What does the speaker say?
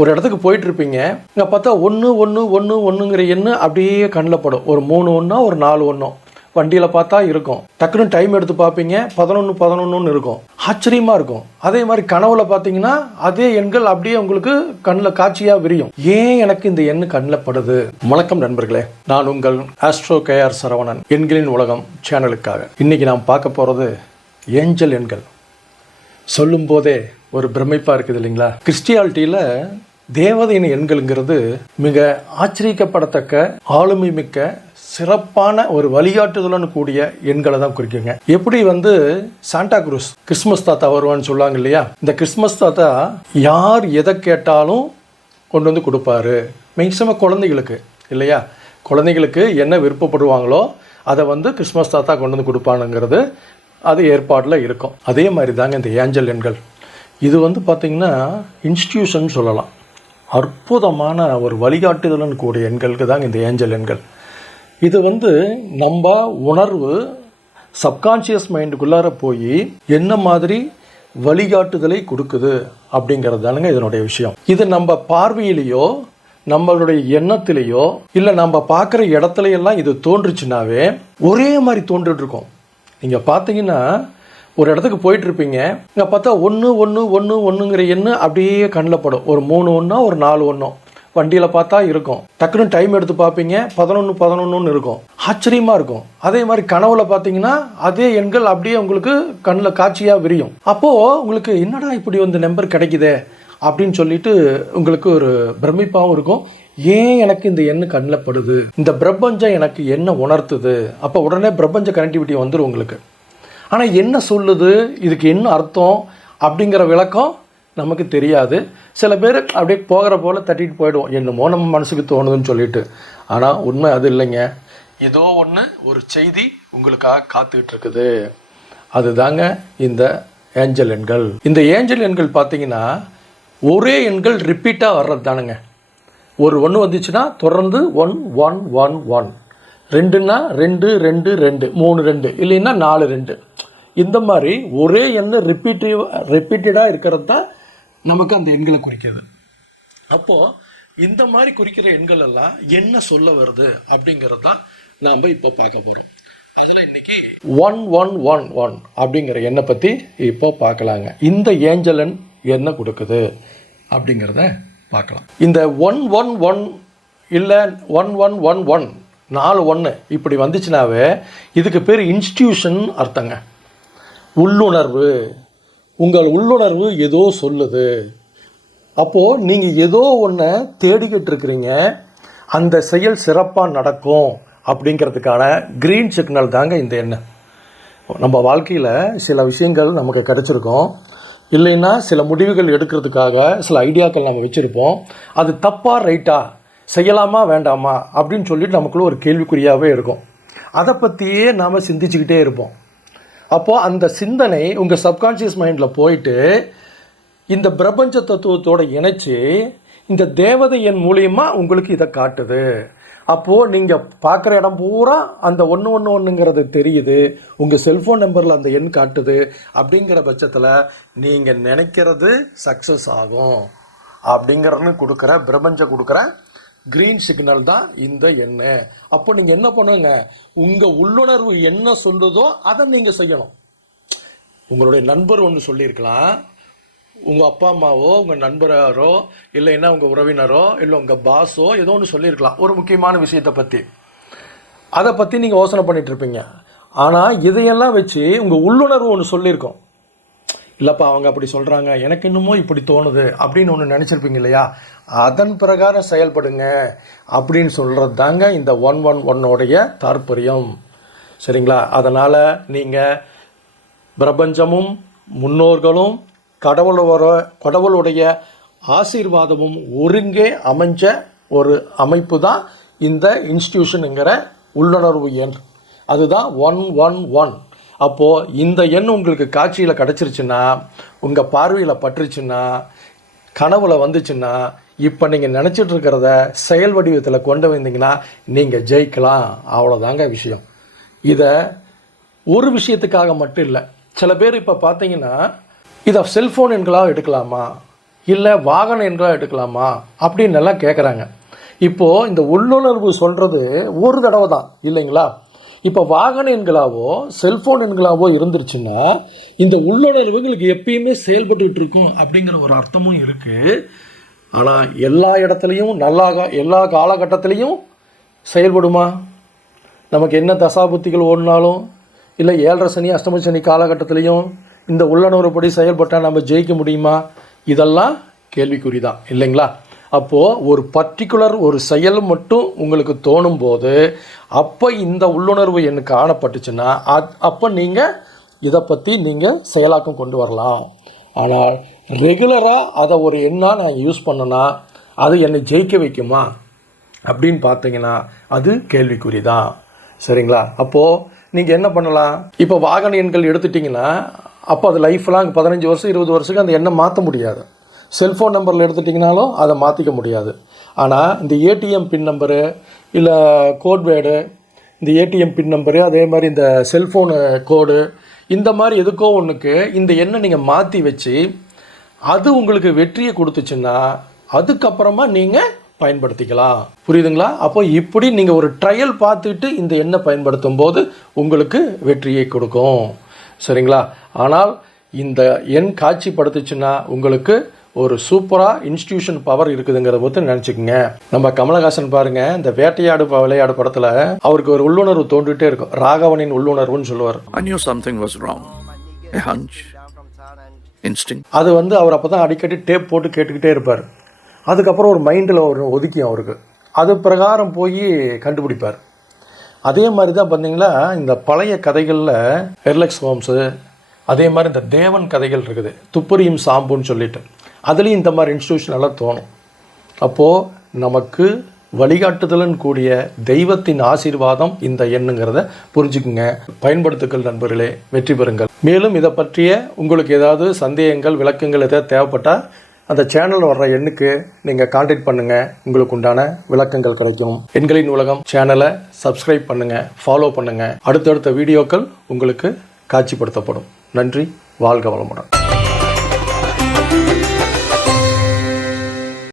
ஒரு இடத்துக்கு போயிட்டுருப்பீங்க, இங்கே பார்த்தா 1 1 1 1ங்கிற எண்ணு அப்படியே கண்ணில் படும். ஒரு 3 1 ஒரு 4 1 வண்டியில் பார்த்தா இருக்கும். டக்குன்னு டைம் எடுத்து பார்ப்பீங்க, 11 11ன்னு இருக்கும். ஆச்சரியமாக இருக்கும். அதே மாதிரி கனவுல பார்த்தீங்கன்னா அதே எண்கள் அப்படியே உங்களுக்கு கண்ணில் காட்சியாக விரியும். ஏன் எனக்கு இந்த எண்ணு கண்ணில் படுது? வணக்கம் நண்பர்களே, நான் உங்கள் ஆஸ்ட்ரோ கேஆர் சரவணன், எண்களின் உலகம் சேனலுக்காக. இன்னைக்கு நாம் பார்க்க போகிறது ஏஞ்சல் எண்கள். சொல்லும் போதே ஒரு பிரமிப்பாக இருக்குது இல்லைங்களா? கிறிஸ்டியானிட்டியில் தேவதையின் எண்கள்ங்கிறது மிக ஆச்சரியப்படத்தக்க, ஆளுமை மிக்க, சிறப்பான ஒரு வழிகாட்டுதலுடன் கூடிய எண்களை தான் குறிக்குங்க. எப்படி சாண்டா குரூஸ் கிறிஸ்மஸ் தாத்தா வருவான்னு சொல்லுவாங்க இல்லையா? இந்த கிறிஸ்மஸ் தாத்தா யார் எதை கேட்டாலும் கொண்டு வந்து கொடுப்பாரு. மேக்சிமம் குழந்தைகளுக்கு இல்லையா? குழந்தைகளுக்கு என்ன விருப்பப்படுவாங்களோ அதை கிறிஸ்மஸ் தாத்தா கொண்டு வந்து கொடுப்பானுங்கிறது அது ஏற்பாடில் இருக்கும். அதே மாதிரி தாங்க இந்த ஏஞ்சல் எண்கள். இது பார்த்திங்கன்னா இன்ஸ்டிடியூஷன் சொல்லலாம். அற்புதமான ஒரு வழிகாட்டுதலுடன் கூடிய எண்களுக்கு தாங்க இந்த ஏஞ்சல் எண்கள். இது நம்ம உணர்வு சப்கான்ஷியஸ் மைண்டுக்குள்ளார போய் என்ன மாதிரி வழிகாட்டுதலை கொடுக்குது அப்படிங்கிறது தானுங்க இதனுடைய விஷயம். இது நம்ம பார்வையிலேயோ நம்மளுடைய எண்ணத்திலேயோ இல்லை நம்ம பார்க்குற இடத்துலையெல்லாம் இது தோன்றுச்சுனாவே ஒரே மாதிரி தோன்றுட்டு இருக்கும். நீங்கள் பார்த்தீங்கன்னா ஒரு இடத்துக்கு போயிட்டுருப்பீங்க, இங்கே பார்த்தா 1 1 1 1ங்கிற எண்ணு அப்படியே கண்ணில் படும். ஒரு 3 1 ஒரு 4 1 வண்டியில் பார்த்தா இருக்கும். டக்குன்னு டைம் எடுத்து பார்ப்பீங்க, 11 11ன்னு இருக்கும். ஆச்சரியமாக இருக்கும். அதே மாதிரி கனவுல பார்த்தீங்கன்னா அதே எண்கள் அப்படியே உங்களுக்கு கண்ணில் காட்சியாக விரியும். அப்போது உங்களுக்கு என்னடா இப்படி நம்பர் கிடைக்குதே அப்படின்னு சொல்லிட்டு உங்களுக்கு ஒரு பிரமிப்பாகவும் இருக்கும். ஏன் எனக்கு இந்த எண்ணு கண்ணில் படுது, இந்த பிரபஞ்சம் எனக்கு என்ன உணர்த்துது? அப்போ உடனே பிரபஞ்ச கனெக்டிவிட்டி வந்துடும் உங்களுக்கு. ஆனால் என்ன சொல்லுது, இதுக்கு என்ன அர்த்தம் அப்படிங்கிற விளக்கம் நமக்கு தெரியாது. சில பேர் அப்படியே போகிற போல் தட்டிட்டு போயிடுவோம், என்னமோ நம்ம மனசுக்கு தோணுதுன்னு சொல்லிட்டு. ஆனால் உண்மை அது இல்லைங்க. ஏதோ ஒரு செய்தி உங்களுக்காக காத்துக்கிட்டு இருக்குது. அதுதாங்க இந்த ஏஞ்சல் எண்கள். இந்த ஏஞ்சல் எண்கள் பார்த்தீங்கன்னா ஒரே எண்கள் ரிப்பீட்டாக வர்றது தானுங்க. ஒரு 1 வந்துச்சுன்னா தொடர்ந்து 1 1 1 1, 2ன்னா 2 2 2, 3 2, இல்லைன்னா 4 2. இந்த மாதிரி ஒரே எண்ணு ரிப்பீட்டடாக இருக்கிறது தான் நமக்கு அந்த எண்களை குறிக்கிறது. அப்போது இந்த மாதிரி குறிக்கிற எண்கள் எல்லாம் என்ன சொல்ல வருது அப்படிங்கிறது தான் நாம் இப்போ பார்க்க போகிறோம். அதில் இன்னைக்கு 1 1 1 1 அப்படிங்கிற எண்ணை பற்றி இப்போ பார்க்கலாங்க. இந்த ஏஞ்சல் எண் என்ன கொடுக்குது அப்படிங்கிறத பார்க்கலாம். இந்த 1 1 1 இல்லை 1 1 1 1 4 1 இப்படி வந்துச்சுனாவே இதுக்கு பேர் இன்ஸ்டிடியூஷன் அர்த்தங்க. உள்ளுணர்வு. உங்கள் உள்ளுணர்வு ஏதோ சொல்லுது. அப்போது நீங்கள் ஏதோ ஒன்றை தேடிக்கிட்டு இருக்கிறீங்க, அந்த செயல் சிறப்பாக நடக்கும் அப்படிங்கிறதுக்கான க்ரீன் சிக்னல் தாங்க இந்த எண்ணெய். நம்ம வாழ்க்கையில் சில விஷயங்கள் நமக்கு கிடச்சிருக்கோம், இல்லைன்னா சில முடிவுகள் எடுக்கிறதுக்காக சில ஐடியாக்கள் நம்ம வச்சுருப்போம். அது தப்பாக ரைட்டா, செய்யலாமா வேண்டாமா அப்படின்னு சொல்லிட்டு நமக்குள்ள ஒரு கேள்விக்குறியாகவே இருக்கும். அதை பற்றியே நாம் சிந்திச்சுக்கிட்டே இருப்போம். அப்போது அந்த சிந்தனை உங்கள் சப்கான்ஷியஸ் மைண்டில் போயிட்டு இந்த பிரபஞ்ச தத்துவத்தோடு இணைச்சி இந்த தேவதை எண் மூலியமாக உங்களுக்கு இதை காட்டுது. அப்போது நீங்கள் பார்க்குற இடம் பூரா அந்த 1 1 1ங்கிறது தெரியுது. உங்கள் செல்ஃபோன் நம்பரில் அந்த எண் காட்டுது. அப்படிங்கிற பட்சத்தில் நீங்கள் நினைக்கிறது சக்ஸஸ் ஆகும் அப்படிங்கிறன்னு பிரபஞ்சம் கொடுக்குற க்ரீன் சிக்னல் தான் இந்த எண்ணெய். அப்போ நீங்கள் என்ன பண்ணுங்க, உங்கள் உள்ளுணர்வு என்ன சொல்லுதோ அதை நீங்கள் செய்யணும். உங்களுடைய நண்பர் ஒன்று சொல்லியிருக்கலாம், உங்கள் அப்பா அம்மாவோ உங்கள் நண்பரோ இல்லைன்னா உங்கள் உறவினரோ இல்லை உங்கள் பாஸோ ஏதோ ஒன்று சொல்லியிருக்கலாம் ஒரு முக்கியமான விஷயத்தை பற்றி. அதை பற்றி நீங்கள் யோசனை பண்ணிகிட்ருப்பீங்க. ஆனால் இதையெல்லாம் வச்சு உங்கள் உள்ளுணர்வு ஒன்று சொல்லியிருக்கோம். இல்லைப்பா அவங்க அப்படி சொல்கிறாங்க, எனக்கு இன்னமும் இப்படி தோணுது அப்படின்னு ஒன்று நினச்சிருப்பீங்க இல்லையா? அதன் பிரகாரம் செயல்படுங்க அப்படின்னு சொல்கிறது தாங்க இந்த 1 1 1 தாற்பயம். சரிங்களா? அதனால் நீங்கள் பிரபஞ்சமும் முன்னோர்களும் கடவுளுடைய ஆசீர்வாதமும் ஒருங்கே அமைஞ்ச ஒரு அமைப்பு தான் இந்த இன்ஸ்டிடியூஷனுங்கிற உள்ளுணர்வு எண். அதுதான் 1 1 1. அப்போது இந்த எண் உங்களுக்கு காட்சியில் கிடச்சிருச்சுன்னா, உங்கள் பார்வையில் பட்டுருச்சுன்னா, கனவுல வந்துச்சுன்னா, இப்போ நீங்கள் நினச்சிட்டு இருக்கிறத செயல் வடிவத்தில் கொண்டு வந்தீங்கன்னா நீங்கள் ஜெயிக்கலாம். அவ்வளோதாங்க விஷயம். இதை ஒரு விஷயத்துக்காக மட்டும் இல்லை. சில பேர் இப்போ பார்த்தீங்கன்னா இதை செல்ஃபோன் எண்களாக எடுக்கலாமா, இல்லை வாகன எண்களாக எடுக்கலாமா அப்படின்னு எல்லாம் கேட்குறாங்க. இப்போது இந்த உள்ளுணர்வு சொல்கிறது ஒரு தடவை தான் இல்லைங்களா? இப்போ வாகன எண்களாவோ செல்ஃபோன் எண்களாவோ இருந்துருச்சுன்னா இந்த உள்ளுணர்வுகளுக்கு எப்பயுமே செயல்பட்டுக்கிட்டு இருக்கும் அப்படிங்கிற ஒரு அர்த்தமும் இருக்குது. ஆனால் எல்லா இடத்துலையும் எல்லா காலகட்டத்திலையும் செயல்படுமா? நமக்கு என்ன தசாபுத்திகள் ஓடினாலும் இல்லை 7.5 சனி 8 சனி காலகட்டத்திலையும் இந்த உள்ளுணர்வுப்படி செயல்பட்டால் நம்ம ஜெயிக்க முடியுமா? இதெல்லாம் கேள்விக்குறி தான் இல்லைங்களா? அப்போது ஒரு பர்டிகுலர் ஒரு செயல் மட்டும் உங்களுக்கு தோணும் போது அப்போ இந்த உள்ளுணர்வு எனக்கு காணப்பட்டுச்சுன்னா அப்போ நீங்கள் இதை பற்றி நீங்கள் செயலாக்கம் கொண்டு வரலாம். ஆனால் ரெகுலராக அதை ஒரு எண்ணாக நான் யூஸ் பண்ணனா அது என்னை ஜெயிக்க வைக்குமா அப்படின்னு பார்த்தீங்கன்னா அது கேள்விக்குறி தான். சரிங்களா? அப்போது நீங்கள் என்ன பண்ணலாம்? இப்போ வாகன எண்கள் எடுத்துட்டிங்கன்னா அப்போ அது லைஃப்லாம் 15 வருஷம் 20 வருஷத்துக்கு அந்த எண்ணை மாற்ற முடியாது. செல்ஃபோன் நம்பரில் எடுத்துட்டிங்கனாலும் அதை மாற்றிக்க முடியாது. ஆனால் இந்த ஏடிஎம் பின் நம்பரு இல்லை கோட்வேர்டு, இந்த ஏடிஎம் பின் நம்பரு, அதே மாதிரி இந்த செல்ஃபோனு கோடு, இந்த மாதிரி எதுக்கோ ஒன்றுக்கு இந்த எண்ணை நீங்கள் மாற்றி வச்சு அது உங்களுக்கு வெற்றியை கொடுத்துச்சுன்னா அதுக்கப்புறமா நீங்கள் பயன்படுத்திக்கலாம். புரியுதுங்களா? அப்போ இப்படி நீங்கள் ஒரு ட்ரையல் பார்த்துட்டு இந்த எண்ணை பயன்படுத்தும் போது உங்களுக்கு வெற்றியை கொடுக்கும். சரிங்களா? ஆனால் இந்த எண் காட்சிப்படுத்துச்சுன்னா உங்களுக்கு ஒரு சூப்பராக இன்ஸ்டிடியூஷன் பவர் இருக்குதுங்கிறத பற்றி நினச்சிக்கோங்க. நம்ம கமலஹாசன் பாருங்கள், இந்த வேட்டையாடு விளையாடு படத்தில் அவருக்கு ஒரு உள்ளுணர்வு தோன்றிட்டே இருக்கும். ராகவனின் உள்ளுணர்வுன்னு சொல்லுவார். அது அவர் அப்போ தான் அடிக்கடி டேப் போட்டு கேட்டுக்கிட்டே இருப்பார். அதுக்கப்புறம் ஒரு மைண்டில் ஒரு ஒதுக்கியும் அவருக்கு அது பிரகாரம் போய் கண்டுபிடிப்பார். அதே மாதிரி தான் பார்த்தீங்களா இந்த பழைய கதைகளில் ஹெர்லக்ஸ் ஹோம்ஸு, அதே மாதிரி இந்த தேவன் கதைகள் இருக்குது, துப்பறியும் சாம்புன்னு சொல்லிட்டு, அதுலேயும் இந்த மாதிரி இன்ஸ்டிடியூஷன் எல்லாம் தோணும். அப்போது நமக்கு வழிகாட்டுதலன் கூடிய தெய்வத்தின் ஆசீர்வாதம் இந்த எண்ணுங்கிறத புரிஞ்சுக்குங்க. பயன்படுத்துக்கள் நண்பர்களே, வெற்றி பெறுங்கள். மேலும் இதை பற்றிய உங்களுக்கு ஏதாவது சந்தேகங்கள் விளக்கங்கள் எதாவது தேவைப்பட்டால் அந்த சேனல் வர்ற எண்ணுக்கு நீங்கள் கான்டாக்ட் பண்ணுங்கள். உங்களுக்கு உண்டான விளக்கங்கள் கிடைக்கும். எண்களின் உலகம் சேனலை சப்ஸ்கிரைப் பண்ணுங்கள், ஃபாலோ பண்ணுங்கள். அடுத்தடுத்த வீடியோக்கள் உங்களுக்கு காட்சிப்படுத்தப்படும். நன்றி. வாழ்க வளமுடன்.